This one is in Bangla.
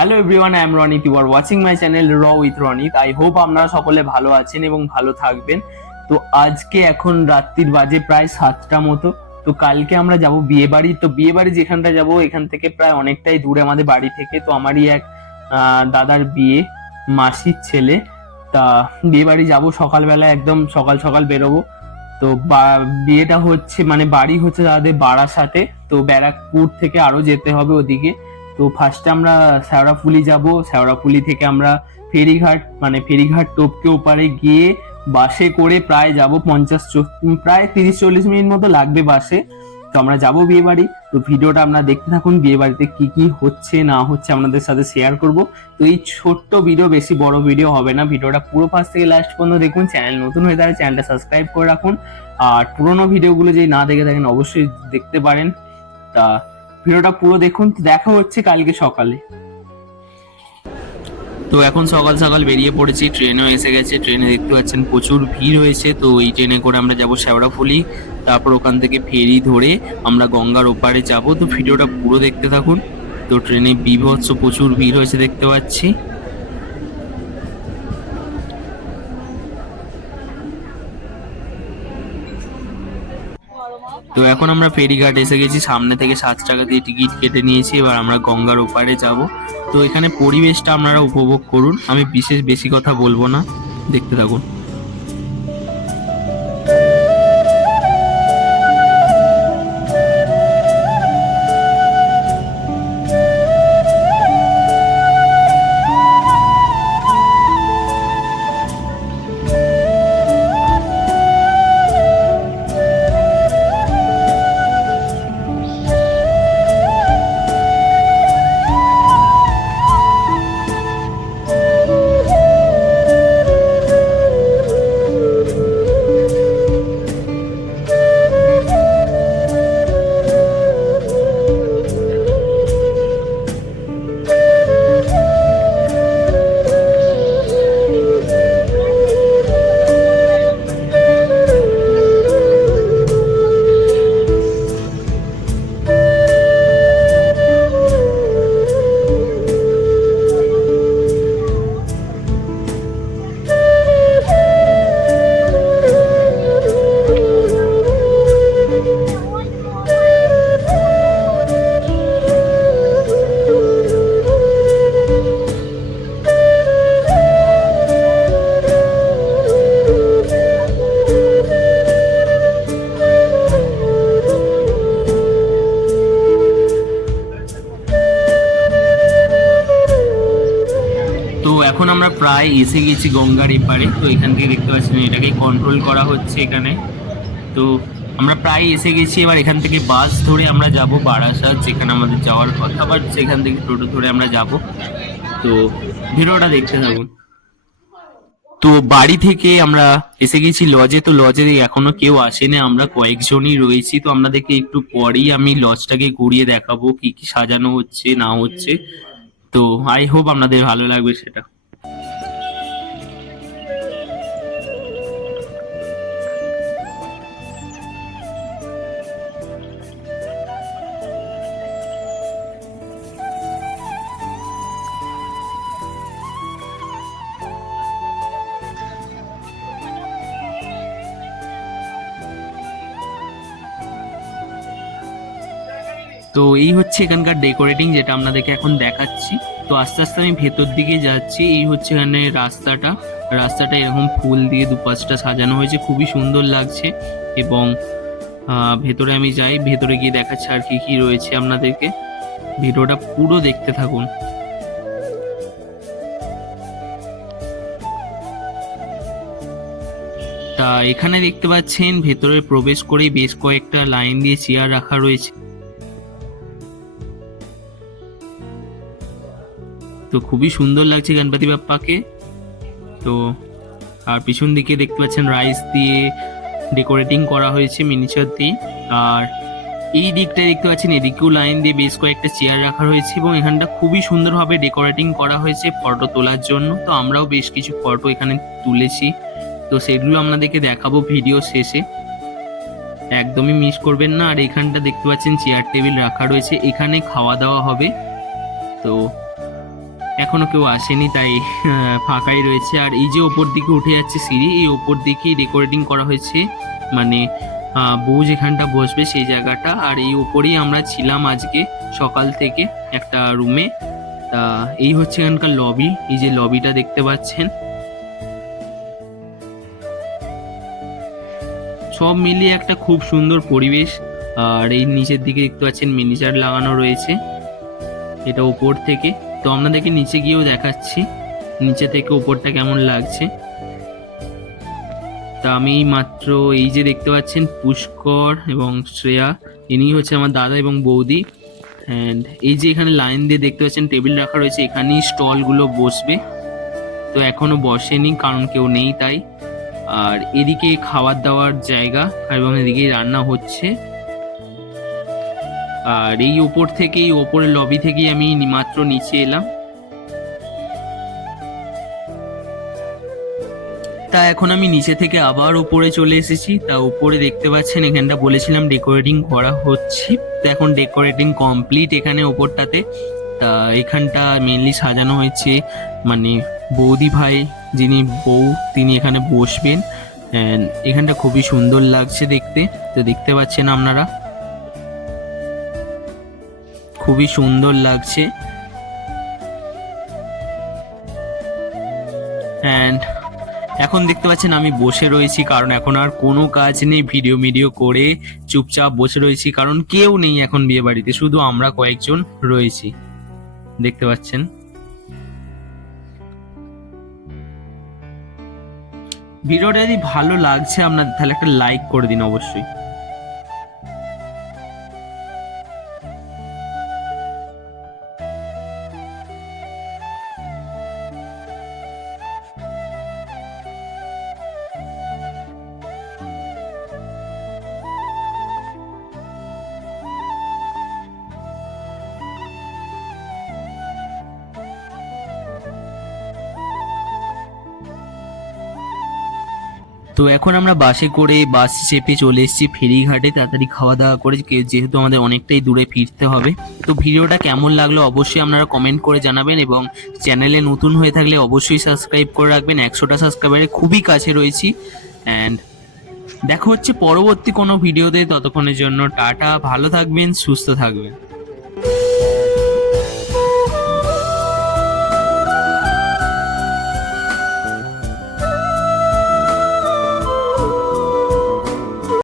Hello everyone I am Ronit you are watching my channel র উইথ রনিত আই হোপ আপনারা সকলে ভালো আছেন এবং ভালো থাকবেন। তো আজকে এখন রাত্রির বাজে প্রায় সাতটা মতো। তো কালকে আমরা যাব বিয়ে বাড়ি। তো বিয়ে বাড়ি যেখানটা যাব, এখান থেকে প্রায় অনেকটাই দূরে আমাদের বাড়ি থেকে। তো আমারই এক দাদার বিয়ে, মাসির ছেলে। তা বিয়ে বাড়ি যাব সকালবেলা, একদম সকাল সকাল বেরোবো। তো বিয়েটা হচ্ছে মানে বাড়ি হচ্ছে তাদের বারাসাতে। তো ব্যারাকপুর থেকে আরও যেতে হবে ওদিকে। তো ফার্স্টে আমরা শেওড়াফুলি যাব। শেওড়াফুলি থেকে আমরা ফেরিঘাট মানে ফেরিঘাট টপকে ওপারে গিয়ে বাসে করে প্রায় যাব পঞ্চাশ প্রায় তিরিশ চল্লিশ মিনিট মতো লাগবে বাসে। তো আমরা যাব বিয়ে বাড়ি তো ভিডিওটা আপনারা দেখতে থাকুন বিয়ে বাড়িতে কি কি হচ্ছে, না হচ্ছে আপনাদের সাথে শেয়ার করব। তো এই ছোট্ট ভিডিও বেশি বড় ভিডিও হবে না। ভিডিওটা পুরো ফার্স্ট থেকে লাস্ট পর্যন্ত দেখুন। চ্যানেল নতুন হয়ে থাকে চ্যানেলটা সাবস্ক্রাইব করে রাখুন। আর পুরোনো ভিডিওগুলো যদি না দেখে থাকেন, অবশ্যই দেখতে পারেন। তা ভিডিওটা পুরো দেখুন, দেখা হচ্ছে কালকে সকালে। তো এখন সকাল সকাল বেরিয়ে পড়েছি, ট্রেনও এসে গেছে, ট্রেনে দেখতে পাচ্ছেন প্রচুর ভিড় হয়েছে, তো এই ট্রেনে করে আমরা যাব শ্যাওড়াফুলি, তারপর ওখান থেকে ফেরি ধরে আমরা গঙ্গার ওপারে যাব, তো ভিডিওটা পুরো দেখতে থাকুন। তো ট্রেনে বিভৎস প্রচুর ভিড় হয়েছে দেখতে পাচ্ছি। তো এখন আমরা ফেরিঘাট এসে গেছি। সামনে থেকে সাত টাকা দিয়ে টিকিট কেটে নিয়েছি। এবার আমরা গঙ্গার ওপারে যাব। তো এখানে পরিবেশটা আপনারা উপভোগ করুন। আমি বিশেষ বেশি কথা বলব না। দেখতে থাকুন। এখন আমরা প্রায় এসে গেছি গঙ্গার এপারে। তো এখান থেকে দেখতে পাচ্ছেন এটাকে কন্ট্রোল করা হচ্ছে এখানে। তো আমরা প্রায় এসে গেছি, এবার এখান থেকে বাস ধরে আমরা যাব বারাসাত, যেখানে আমাদের যাওয়ার কথা বাট সেখান থেকে টোটো ধরে আমরা যাব। তো ভিডিওটা দেখতে থাকুন। তো বাড়ি থেকে আমরা এসে গেছি লজে তো লজে এখনও কেউ আসেনি, আমরা কয়েকজনই রয়েছি। তো আপনাদেরকে একটু পরেই আমি লজটাকে ঘুরিয়ে দেখাবো, কি কি সাজানো হচ্ছে, না হচ্ছে। তো আই হোপ আপনাদের ভালো লাগবে সেটা। তো এই হচ্ছে এখানকার ডেকোরেটিং যেটা আপনাদেরকে এখন দেখাচ্ছি। তো আস্তে আস্তে আমি ভেতর দিকে যাচ্ছি, এই হচ্ছে এখানে রাস্তাটা। রাস্তাটা এরকম ফুল দিয়ে দুপাশটা সাজানো হয়েছে, খুবই সুন্দর লাগছে এবং ভেতরে আমি যাই, ভেতরে গিয়ে দেখাচ্ছি আর কি কি রয়েছে আপনাদেরকে। ভিডিওটা পুরো দেখতে থাকুন। তা এখানে দেখতে পাচ্ছেন, ভেতরে প্রবেশ করেই বেশ কয়েকটা লাইন দিয়ে চেয়ার রাখা রয়েছে। তো খুবই সুন্দর লাগছে গণপতি বাপ্পাকে। তো, আর পিছন দিকে দেখতে পাচ্ছেন রাইস দিয়ে ডেকোরেটিং করা হয়েছে মিনিচার দিয়ে। আর এই দিকটা দেখতে পাচ্ছেন, এদিকেও লাইন দিয়ে বেশ কয়েকটা চেয়ার রাখা হয়েছে এবং এখানটা খুবই সুন্দরভাবে ডেকোরেটিং করা হয়েছে ফটো তোলার জন্য। তো আমরাও বেশ কিছু ফটো এখানে তুলেছি। তো সেগুলো আপনাদেরকে দেখাবো ভিডিও শেষে। একদমই মিস করবেন না। আর এখানটা দেখতে পাচ্ছেন চেয়ার টেবিল রাখা রয়েছে। এখানে খাওয়া দাওয়া হবে। তো এখনও কেউ আসেনি, তাই ফাঁকাই রয়েছে। আর এই যে ওপর দিকে উঠে যাচ্ছে সিঁড়ি, এই ওপর দিকেই ডেকোরেটিং করা হয়েছে। মানে বউ যেখানটা বসবে সেই জায়গাটা। আর এই ওপরেই আমরা ছিলাম আজকে সকাল থেকে একটা রুমে তা, এই হচ্ছে এখানকার লবি এই যে লবিটা দেখতে পাচ্ছেন। সব মিলিয়ে একটা খুব সুন্দর পরিবেশ। আর এই নিচের দিকে দেখতে পাচ্ছেন মিনিচার লাগানো রয়েছে। এটা ওপর থেকে। তো আপনাদেরকে নিচে গিয়েও দেখাচ্ছি। নিচে থেকে ওপরটা কেমন লাগছে। তা আমি মাত্র এই যে দেখতে পাচ্ছেন পুষ্কর এবং শ্রেয়া, ইনি হচ্ছে আমার দাদা এবং বৌদি। অ্যান্ড এই যে এখানে লাইন দিয়ে দেখতে পাচ্ছেন, টেবিল রাখা রয়েছে, এখানেই স্টলগুলো বসবে। তো এখনও বসেনি, কারণ কেউ নেই তাই। আর এদিকে খাবার দাওয়ার জায়গা এবং এদিকেই রান্না হচ্ছে। আর এই ওপর থেকেই ওপরের লবি থেকেই আমি মাত্র নিচে এলাম। তা এখন আমি নিচে থেকে আবার উপরে চলে এসেছি। তা উপরে দেখতে পাচ্ছেন, এখানটা বলেছিলাম ডেকোরেটিং করা হচ্ছে। তো এখন ডেকোরেটিং কমপ্লিট এখানে ওপরটাতে। তা এখানটা মেনলি সাজানো হয়েছে মানে বৌদি ভাই যিনি বউ, তিনি এখানে বসবেন। এখানটা খুবই সুন্দর লাগছে দেখতে। তো দেখতে পাচ্ছেন আপনারা খুবই সুন্দর লাগছে। অ্যান্ড এখন দেখতে পাচ্ছেন আমি বসে রয়েছি, কারণ এখন আর কোনো কাজ নেই, ভিডিও ভিডিও করে চুপচাপ বসে রয়েছি, কারণ কেউ নেই এখন বিয়ে বাড়িতে শুধু আমরা কয়েকজন রয়েছি। দেখতে পাচ্ছেন? ভিডিওটা যদি ভালো লাগছে আপনাদের তাহলে একটা লাইক করে দিন অবশ্যই। তো এখন আমরা বাসে করে বাস চেপে চলে এসেছি ফেরিঘাটে, তাড়াতাড়ি খাওয়া দাওয়া করে যেহেতু আমাদের অনেকটাই দূরে ফিরতে হবে। তো ভিডিওটা কেমন লাগল অবশ্যই আপনারা কমেন্ট করে জানাবেন এবং চ্যানেলে নতুন হয়ে থাকলে অবশ্যই সাবস্ক্রাইব করে রাখবেন। একশোটা সাবস্ক্রাইবারের খুবই কাছে রয়েছি। অ্যান্ড দেখা হচ্ছে পরবর্তী কোনো ভিডিওতে, ততক্ষণের জন্য টাটা, ভালো থাকবেন, সুস্থ থাকবেন।